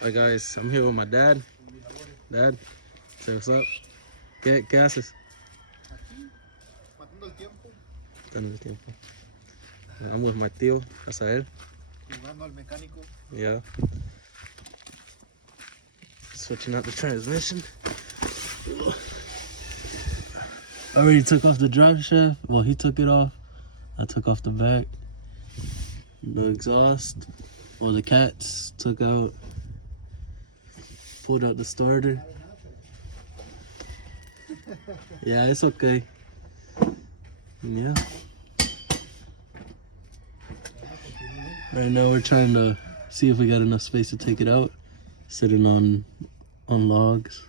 Hi guys, I'm here with my dad. Dad, say what's up. ¿Qué haces? Aquí, matando el tiempo, Dando el tiempo. I'm with my tío, Asael. jugando al mecánico. Yeah. Switching out the transmission. I already took off the drive shaft. Well, he took it off. I took off the back. The exhaust. Well, the cats took out. Pulled out the starter. Yeah, it's okay. Yeah. Right now we're trying to see if we got enough space to take it out. Sitting on logs.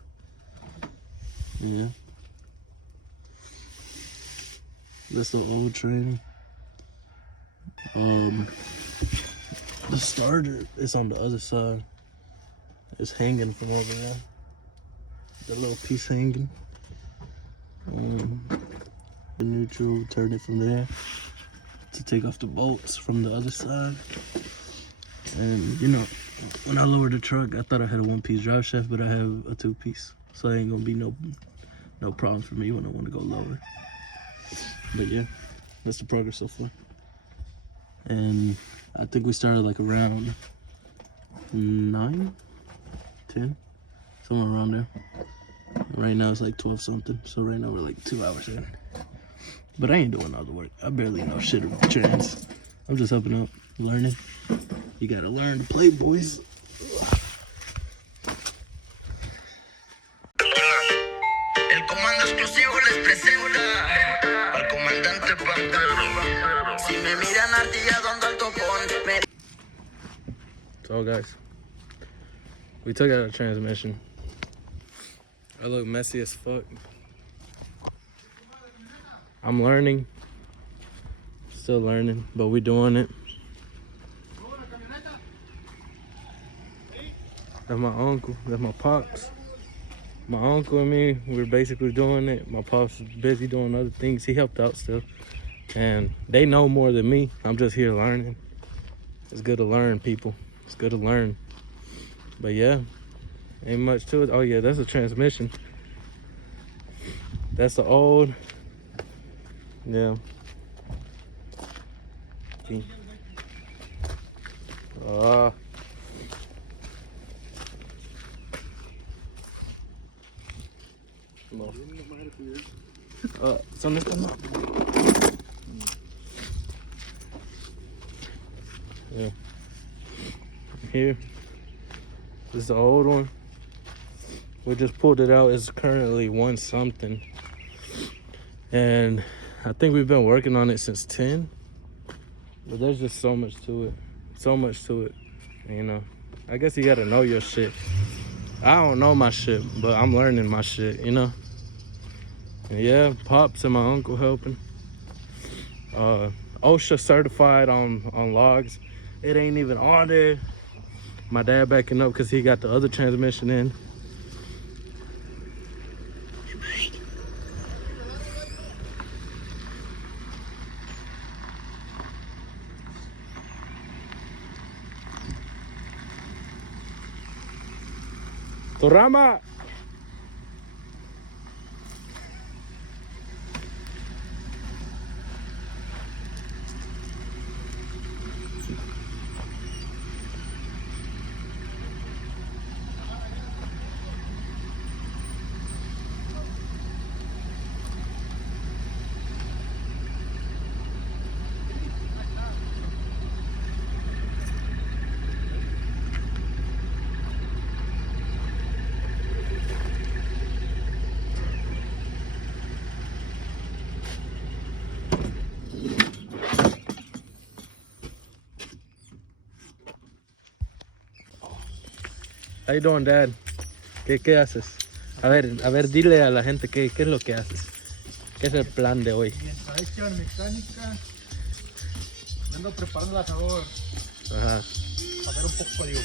Yeah. That's the old train. The starter is on the other side. It's hanging from over there. The little piece hanging. The neutral, turn it from there to take off the bolts from the other side. And you know, when I lowered the truck, I thought I had a one-piece drive shaft, but I have a two-piece, so it ain't gonna be no problem for me when I want to go lower. But yeah, that's the progress so far. And I think we started like around 9, 10, somewhere around there. Right now it's like 12 something, so right now we're like 2 hours in. But I ain't doing all the work. I barely know shit about trains. I'm just helping out, learning. You gotta learn to play, boys. El comando exclusivo les presenta al comandante Pantero. Si me miran artillado ando al topón. So guys, we took out a transmission. I look messy as fuck. I'm learning, still learning, but we doing it. That's my uncle, that's my pops. My uncle and me, we're basically doing it. My pops is busy doing other things. He helped out still. And they know more than me. I'm just here learning. It's good to learn, people. It's good to learn. But yeah, ain't much to it. Oh yeah, that's a transmission. That's the old. Yeah. ¿Son estas no? Yeah. Here. This is the old one. We just pulled it out. It's currently 1 something. And I think we've been working on it since 10. But there's just so much to it. So much to it. You know. I guess you gotta know your shit. I don't know my shit, but I'm learning my shit, you know? And yeah, Pops and my uncle helping. OSHA certified on logs. It ain't even on there. My dad backing up because he got the other transmission in. Torama! How you doing, Dad? ¿Qué haces? A ver, dile a la gente qué es lo que haces. ¿Qué es el plan de hoy? Instalación mecánica. Ando preparando el asador. Ajá. Para hacer un poco de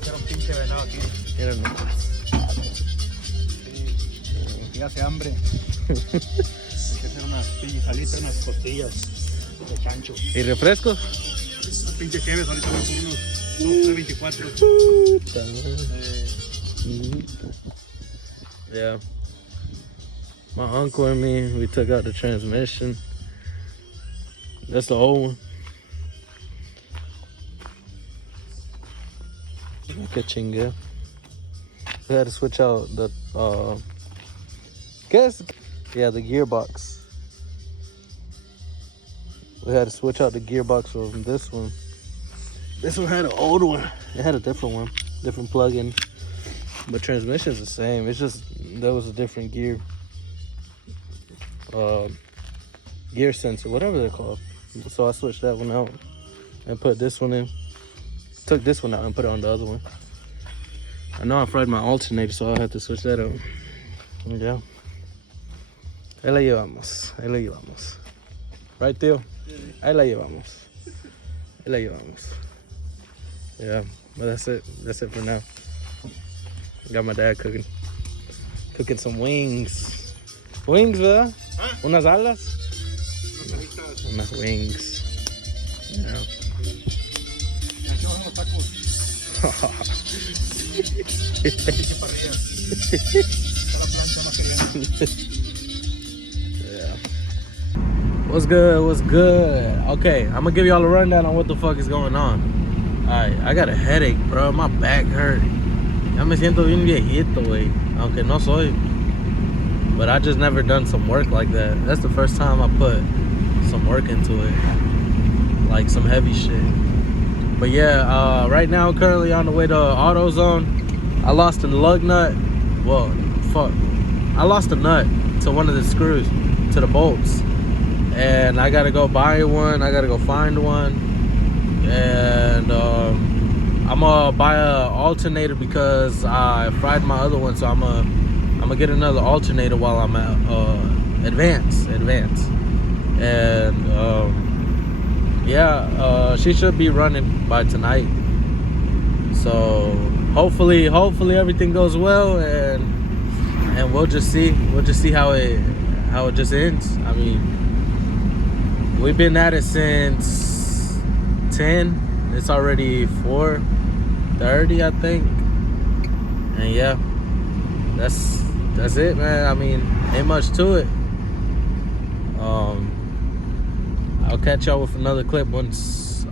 hacer un pinche venado aquí. Mírenme. Sí, ya hace hambre. Hay que hacer unas pinches salitas, unas costillas de chancho. ¿Y refrescos? Unos pinches cheves, ahorita voy por unos. 324. Puta, man. Yeah. My uncle and me, we took out the transmission. That's the old one. Que chingue. We had to switch out the the gearbox. We had to switch out the gearbox from this one. This one had an old one. It had a different one, different plug-in. But transmission's the same. It's just there was a different gear sensor, whatever they're called. So I switched that one out and put this one in. Took this one out and put it on the other one. I know I fried my alternator, so I'll have to switch that out. Yeah. Ahí la llevamos. Ahí la llevamos. Right, Theo? Ahí la llevamos. Ahí la llevamos. Yeah, but that's it. That's it for now. Got my dad cooking some wings. Wings, ¿verdad? ¿Ah? Unas alas. Unas Unas wings. Yeah. Aquí van los tacos. Leche parrilla. Está la plancha más que bien. Yeah. What's good? What's good? Okay, I'm gonna give y'all a rundown on what the fuck is going on. Alright, I got a headache, bro. My back hurt. Ya me siento bien viejito, güey. Aunque no soy. But I just never done some work like that. That's the first time I put some work into it. Like some heavy shit. But yeah, right now, currently on the way to AutoZone. I lost a lug nut. Well, fuck. I lost a nut to one of the screws, to the bolts. And I gotta go buy one. I gotta go find one. And I'm gonna buy a alternator because I fried my other one. So I'm gonna get another alternator while I'm at Advance. And yeah, she should be running by tonight. So hopefully everything goes well, and we'll just see how it just ends. I mean, we've been at it since 10. It's already 4:30, I think. And yeah, that's it, man. I mean, ain't much to it. I'll catch y'all with another clip once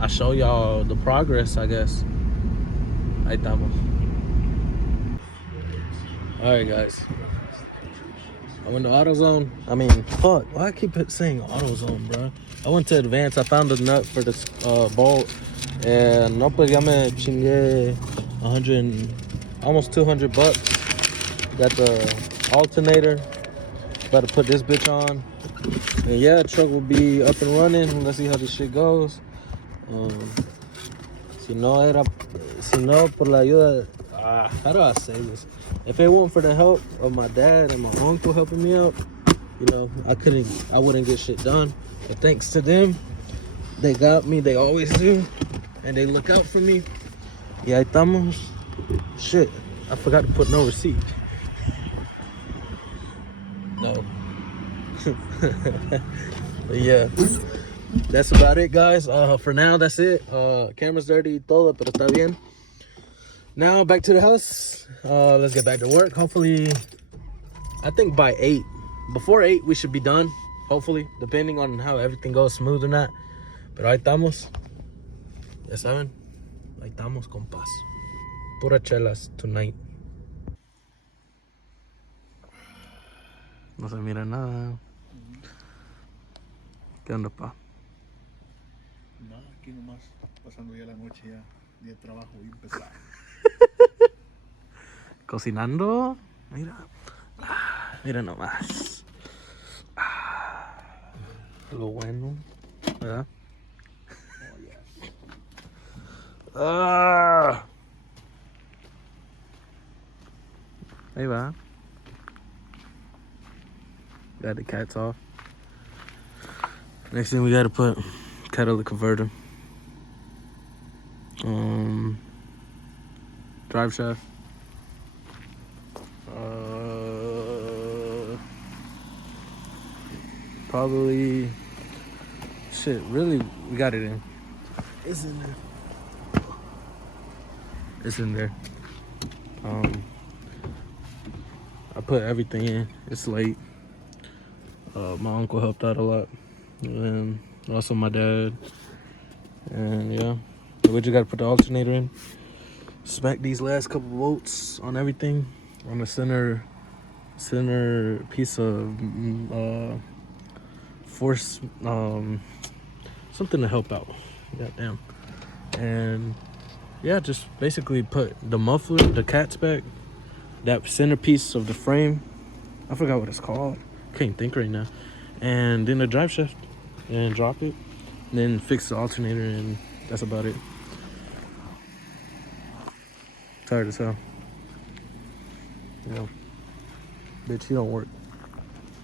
I show y'all the progress, I guess. Ahí estamos. Alright, guys. I went to AutoZone. I mean, fuck. Why I keep saying AutoZone, bro? I went to Advance. I found a nut for this bolt. And no, pues ya me chingué 100, almost 200 bucks. Got the alternator. About to put this bitch on. And yeah, the truck will be up and running. Let's see how this shit goes. Si no, por la ayuda. How do I say this? If it weren't for the help of my dad and my uncle helping me out, you know, I wouldn't get shit done. But thanks to them, they got me. They always do, and they look out for me. Yeah, estamos. Shit, I forgot to put no receipt. No. But yeah, that's about it, guys. For now, that's it. Camera's dirty, todo, pero está bien. Now back to the house. Let's get back to work. Hopefully, I think by 8. Before 8, we should be done. Hopefully, depending on how everything goes smooth or not. Pero ahí estamos. Ya saben, ahí estamos, compas. Pura chelas tonight. No se mira nada. ¿Qué onda, pa? No, aquí nomás pasando ya la noche, ya día de trabajo bien pesado. Cocinando. Mira. Mira nomás. Lo bueno, ¿verdad? Ahí va. Got the cats off. Next thing we gotta put catalytic converter. Drive shaft. Probably shit, really we got it in. It's in there. It's in there. I put everything in. It's late. My uncle helped out a lot, and also my dad. And yeah, we just gotta put the alternator in. Smack these last couple bolts on everything on the center piece of force, something to help out. Goddamn. And yeah, just basically put the muffler, the cat's back, that centerpiece of the frame. I forgot what it's called. Can't think right now. And then the drive shaft, and drop it. And then fix the alternator, and that's about it. Tired as hell. You know, bitch, you don't work.